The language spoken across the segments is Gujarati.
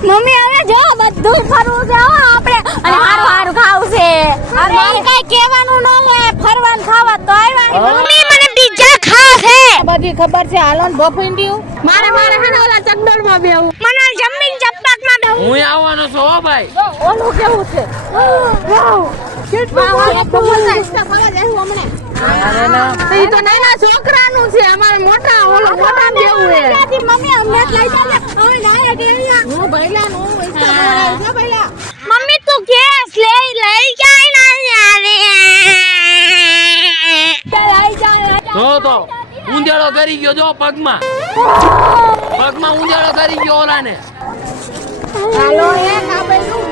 મમ્મી હવે જો બધું ફરવું છે હો આપણે અને હારું હારું ખાવું છે મારે કઈ કહેવાનું ન લે ફરવાનું ખાવા તો આવ્યા મમ્મી મને પિઝા ખાશે બધી ખબર છે હાલોન બફિંડ્યું મારે હે ને ઓલા ચકડોળ માં બેવું મને જમીન જપ્પાક માં બેહું હું આવવાનો છું હો ભાઈ ઓલું કેવું છે વાવ કેટલું અરે ના ઈ તો નાના છોકરાનું છે અમારે મોટા ઓલો મોટા બેવું છે મમ્મી અમને લઈ જાને હવે ડાયરેક્ટ અહીંયા હું ભઈલા નું ઇસ્તા ભઈલા મમ્મી તું ગેસ લઈ જાય ના યારે જો તો ઊંધેડો કરી ગયો જો પગમાં ઊંધેડો કરી ગયો ઓલાને હાલો એ કાબેલું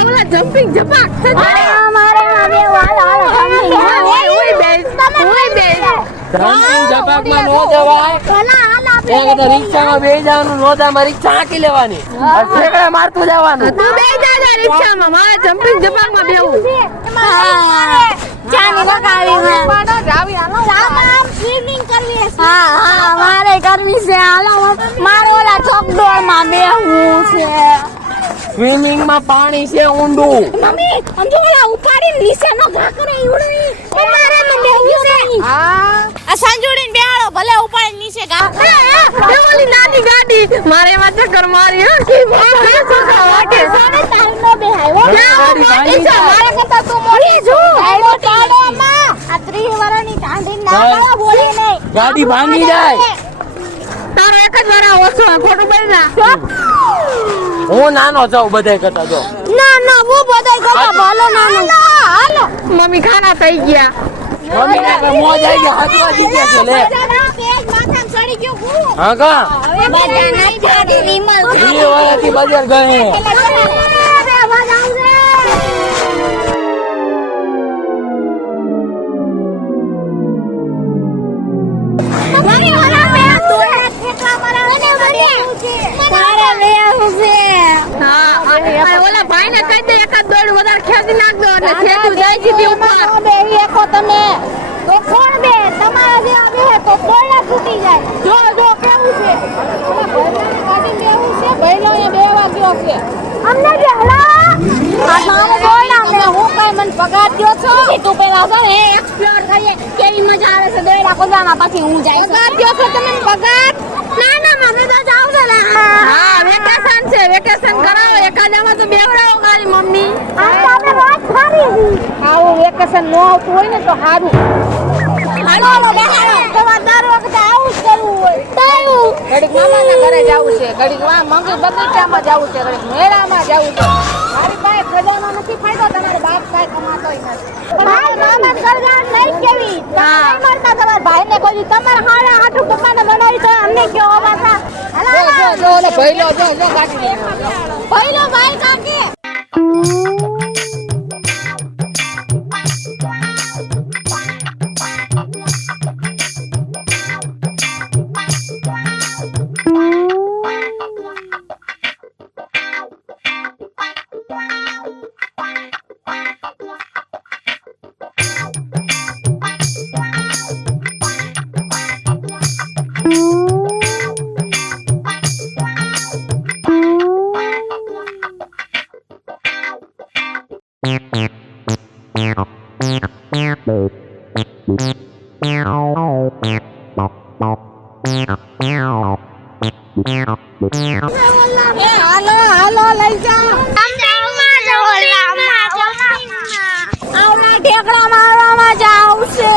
ઓલા જમ્પિંગ જપાક મારે હવે વાલા ઓય બેસ જમ્પિંગ જપાકમાં નો જવાય એક તો રિક્ષામાં બેસી જવાનું રોદામાં રિક્ષા આંકી લેવાની ઠેકડા મારતું જવાનું તું બે જા રિક્ષામાં મારે જમ્પિંગ જપાકમાં બેવું ચાની બકાવી પાડો જાવી હાલો સ્વિમિંગ કરવી છે હા મારે કરવી છે હાલો મારો ઓલા ચોકડોળમાં બેહવું છે સ્વિમિંગ માં પાણી છે ઊંડું મમ્મી સમજો ઓલા ઉપાડીને નીચે નો ઘા કરે ઈવડી મારે મને બેહવું છે હા આ સંજોડીને બેહાડો ભલે ઉપાડીને નીચે ઘા એ ઓલી નાની ગાડી મારે એમાં ચક્કર મારી હો કે છોકરા વાગે સાને તારનો બેહાયો ગાડી ભાંગી જાય. મારે કરતા તું મોટી છો આવો ટાડો માં આ 30 વર્ષની ઢાંડી ના પાડો બોલી નહીં ગાડી ભાંગી જાય તારો એક જ વાર ઓછો ખોટું બોલ ના હું નાનો જાઉં બધાય કરતા જો ના ના હું બધાય કરતા ભલો નાનો હાલો મમ્મી ખાના થઈ ગયા મમ્મી ને મોજ આવી ગયો હાથમાં દીધા છે લે પેજ માથામાં ચડી ગયો હું હા કા હવે બધા નહીં ગાડી વિમલ એ વાળાથી બજાર ગઈ ઓલા ભાઈ ને કહી દે એકાદ દોડ વધારે ખેંચી નાખજો એટલે ખેંચું જાય સીધી ઉપર બેહી એકો તમે તો કોણ બે તમારા જે આવે તો કોળા છૂટી જાય જો કેવું છે ગાડી કેવું છે ભાઈનો એ બેવા ગયો છે અમને જે હલા આ મારે બોલા મે હું કઈ મને પગાર દ્યો છો તું પેલા છે ને એક્સપ્લોર કરીએ કેવી મજા આવે છે દોડા કોદામાં પછી હું જાય પગાર દ્યો છો તમે પગાર ના ના મને તો જાવ છે ને હા વેકેશન છે વેકેશન કરાવો એકાદામાં તો બેવડાવો ખાલી મમ્મી આ તો અમે રોજ ફરી આવું વેકેશન નો આવતું હોય ને તો સારું હાલો બેહાડો તમારે દર વખતે આવું જ કરવું હોય તારું ઘડીક મામાના ઘરે જવું છે ઘડીક મંગી બગીચામાં જવું છે ઘડીક મેળામાં જવું છે મારી પાસે ખજાનો નથી ફાયદો તમારો બાપ કાંઈ કમાતોય નથી ભાઈ મામા કરજા નહીં કેવી હા. નહીં મળતા તમારા ભાઈને કોઈ તમારા હાડા હાટુ પપ્પાને બનાવી તો અમને કેવો પાછા જો ઓલે ભઈલો જો ગાડી પહેલો ભાઈ કાકી હાલો હાલો લઈ જાઓ આવલા ઢેકડા મારવામાં જાવ છે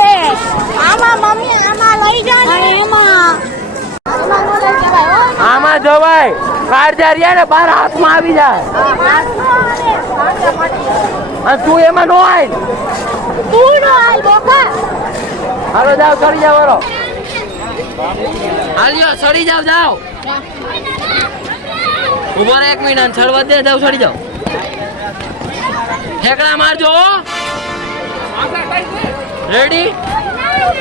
આમાં મમ્મી આમાં લઈ જા ને એમાં આમાં જવાય કાર રહ્યા ને બાર હાથમાં આવી જાય અને તું એમાં નો આય તું નો હાલ બોકા હાલો જાવ ચડી જાવ વરો હાલ્યો ચડી જાવ ઉભો રહે 1 મિનિટ ચડવા દે જાવ ચડી જાવ ઠેકડા મારજો રેડી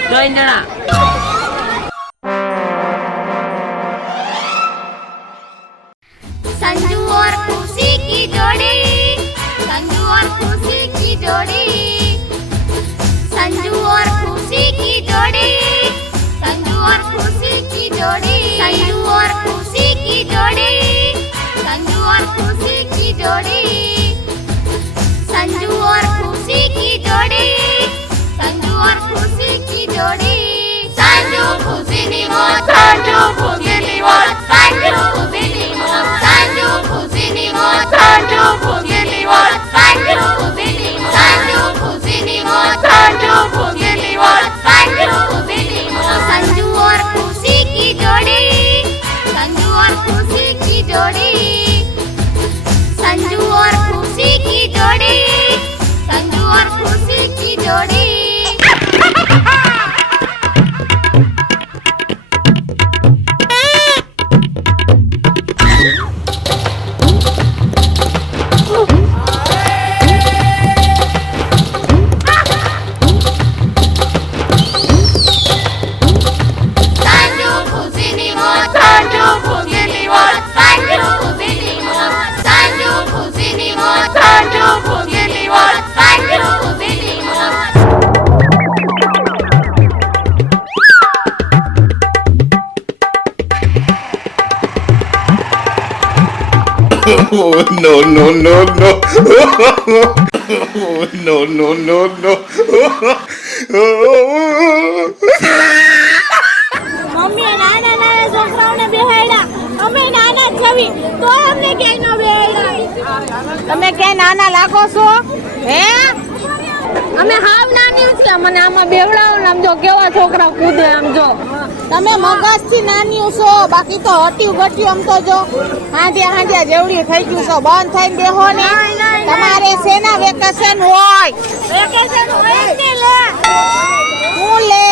3 જણા संजू और खुशी की जोड़ी संजू और खुशी की जोड़ी संजू और खुशी की जोड़ी संजू और खुशी जोड़ी संजू और खुशी की जोड़ी संजू और खुशी की जोड़ी संजू और खुशी की जोड़ी संजू और खुशी की जोड़ी संजू खुशी नी मोज संजू खुशी नी मोज संजू खुशी नी मोज संजू खुशी नी मोज संजू खुशी नी मोज संजू खुशी नी मोज संजू खुशी नी मोज संजू खुशी नी मोज संजू खुशी नी मोज संजू और खुशी की जोड़ी संजू और खुशी की जोड़ी संजू और खुशी की जोड़ी संजू और खुशी की जोड़ी Oh, no, no, no, no. Oh, no, no, no, no. Mummy નાના નાના છોકરાઓને બેહાડ્યા અમે નાના જ છવી તો અમને ક્યાંય ન બેહાડ્યા તમે ક્યાંય નાના લાગો છો હે અમે હાવ નાની છે મને આમાં બેવડાવો ને આમ જો કેવા છોકરા કૂદે આમ જો તમે મગજ થી નાની છો બાકી તો હટ્યું ઘટ્યું આમ તો જો હાંડિયા જેવડી થઈ ગયું છો બંધ થઈને બેહો ને તમારે સેના વેકેશન હોય વેકેશન હોય જ ને લે હું લે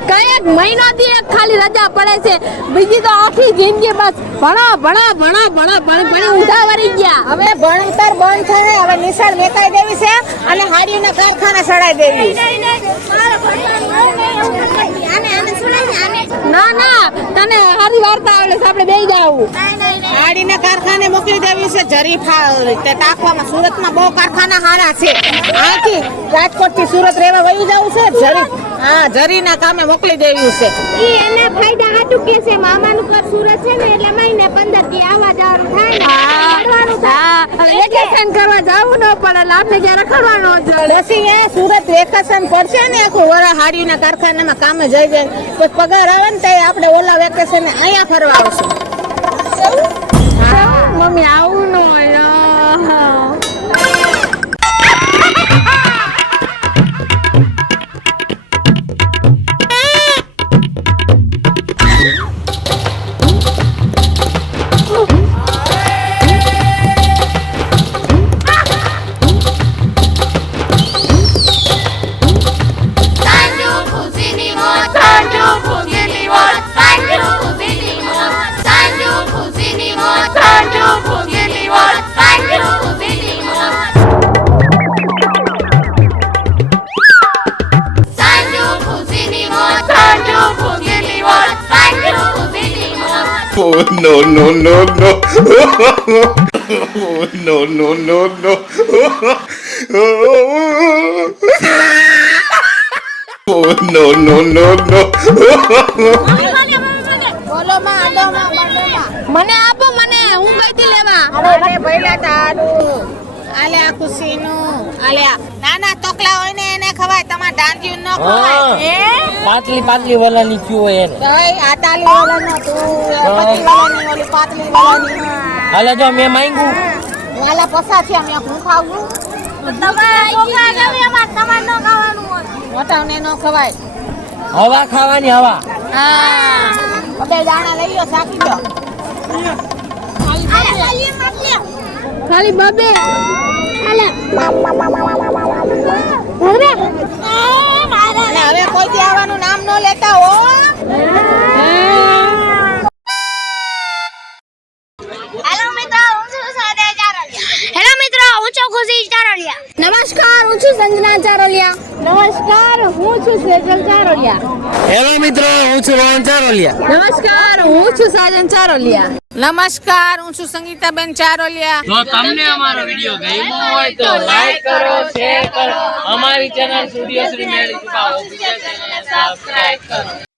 કઈક મહિનાથી એક ખાલી રજા પડે છે બીજી તો આખી જિંદગી બસ ભણી ઊંધા વળી ગયા હવે ભણતર બંધ થાય હવે નિશાળ વેચાઈ દેવી છે અને હાડીઓના કારખાના સડાઈ દેવી ના ના તને સારી વાર્તા આવડે છે આપણે બેસી જાવું હાડીના કારખાને મોકલી દેવી છે જરીફા તે ટાંકવામાં સુરતમાં બહુ કારખાના હારા છે આથી રાજકોટ થી સુરત રહેવા વહી જવું છે જરીના કામે મોકલી દેવી છે ઈ એને ફાયદા હાટું કે છે મામાનું ઘર સુરત છે ને એટલે મહિને 15 દી આવા જવાનું થાય ને વેકેશન કરવા જાવું ન પડે એટલે આપણે ક્યાં રખડવાનો જ પછી એ સુરત વેકેશન પડશે ને આખું વરા હાડીના કારખાનામાં કામે જઈ જાય પછી પગાર આવે ને તો આપણે ઓલા વેકેશન અહીંયા ફરવા આવશું મમ્મી આવું ન હોય Oh, no, no, no, no. Oh, no, no, no, no. Oh, no, no, no, no. બોલો માં આડોમાં મને આપો મને હું કઈથી લેવા અરે ભઈલા તારું આલે આ ખુશીનું આલે નાના તોકલા હોય ને એને ખવાય તમાર ડાંડિયું ન ખવાય પાતળી વાલાની ક્યુ હોય એને ભાઈ આ તાલી વાળાનો તું પતલી વાળાની ઓલી પાતળી વાળાની હાલે જો મેં માંગ્યું વાલા પસા છે અમે હું ખાવું તમારે છોકરા ગમે એમાં તમારે ન ખાવાનું હોય મોટાને ન ખવાય હવા ખાવાની હવા હા બે દાણા લઈ લો સાકી લો ખાલી બબે હાલે અને હવે કોઈ દી આવવાનું નામ ન લેતા હો હેલો મિત્રો હું છું ખુશી ચારોલિયા નમસ્કાર હું છું સંજના ચારોલિયા નમસ્કાર હું છું સેજલ ચારોલિયા હેલો મિત્રો હું છું રોહન ચારોલિયા નમસ્કાર હું છું સાજન ચારોલિયા નમસ્કાર હું છું સંગીતાબેન ચારોલિયા જો તમને અમારો વિડિયો ગમ્યો હોય તો લાઈક કરો શેર કરો અમારી ચેનલ સ્ટુડિયો શ્રી મેળી ઓફિશિયલ ચેનલને સબસ્ક્રાઇબ કરો